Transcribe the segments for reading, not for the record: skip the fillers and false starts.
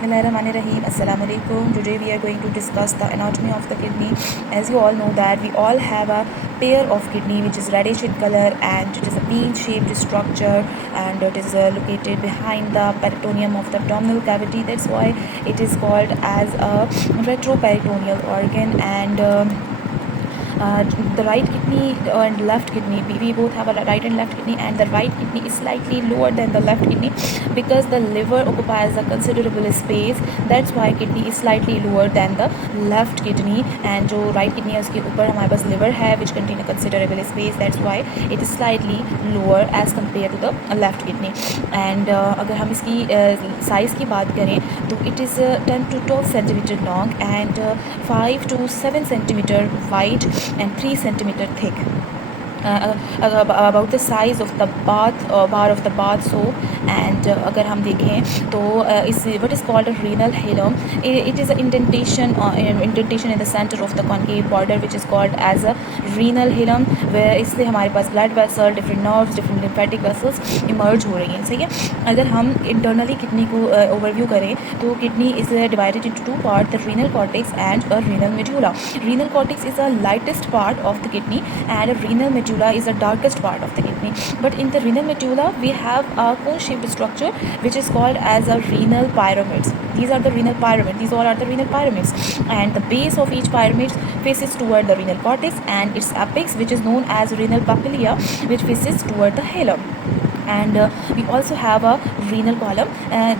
Bismillahirrahmanirrahim. Assalamu alaikum. Today we are going to discuss the anatomy of the kidney. As you all know that we all have a pair of kidney which is reddish in color and it is a bean-shaped structure and it is located behind the peritoneum of the abdominal cavity. That's why it is called as a retroperitoneal organ and the right kidney and left kidney, we both have a right and left kidney, and the right kidney is slightly lower than the left kidney because the liver occupies a considerable space. That's why kidney is slightly lower than the left kidney, and जो right kidney है उसके ऊपर हमारे पास liver है which contain a considerable space. That's why it is slightly lower as compared to the left kidney. And अगर हम इसकी size की बात करें तो it is 10 to 12 centimeter long and 5 to 7 centimeter wide and 3 centimeter thick. About the size of the bar of the bath soap. And अगर हम देखें तो इस what is called a renal hilum, it is an indentation in the center of the concave border which is called as a renal hilum, where इससे हमारे पास blood vessel, different nerves, different lymphatic vessels emerge हो रही हैं. सही है. अगर हम internally kidney को overview करें तो kidney is divided into two parts, the renal cortex and a renal medulla. Renal cortex is the lightest part of the kidney and a renal medulla is the darkest part of the kidney. But in the renal medulla we have a cone-shaped structure which is called as a renal pyramids. These are the renal pyramids. These all are the renal pyramids, and the base of each pyramid faces toward the renal cortex, and its apex, which is known as renal papilla, which faces toward the hilum. And we also have a renal column.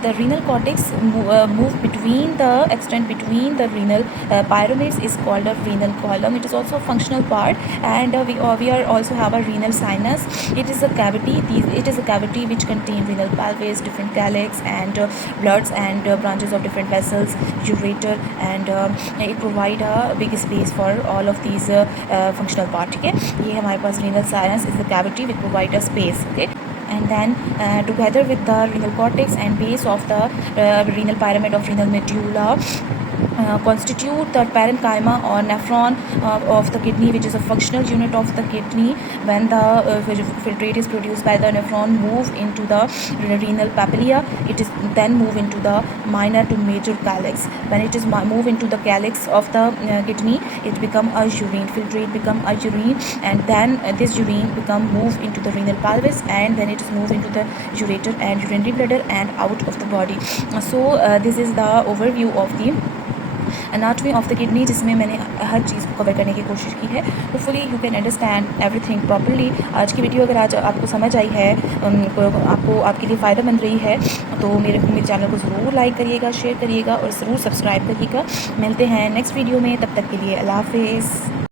The renal cortex move between the extent between the renal pyramids is called a renal column. It is also a functional part. And we are also have a renal sinus. It is a cavity. It is a cavity which contain renal pelvis, different calyx and bloods and branches of different vessels, ureter, and it provide a big space for all of these functional part. ठीक है, ये हमारे पास renal sinus is the cavity which provide a space. Okay. And then together with the renal cortex and base of the renal pyramid of renal medulla constitute the parenchyma or nephron of the kidney, which is a functional unit of the kidney. When the filtrate is produced by the nephron move into the renal papilla, it is then move into the minor to major calyx. When it is move into the calyx of the kidney, it become a urine filtrate, become a urine, and then this urine become move into the renal pelvis, and then it is move into the ureter and urinary bladder and out of the body. So this is the overview of the anatomy of the kidney, जिसमें मैंने हर चीज़ को cover करने की कोशिश की है. Hopefully you can understand everything properly. आज की वीडियो अगर आज आपको समझ आई है, आपको आपके लिए फ़ायदेमंद रही है, तो मेरे चैनल को ज़रूर लाइक करिएगा, शेयर करिएगा और ज़रूर सब्सक्राइब करिएगा. मिलते हैं नेक्स्ट वीडियो में. तब तक के लिए अल्लाह हाफ़िज़.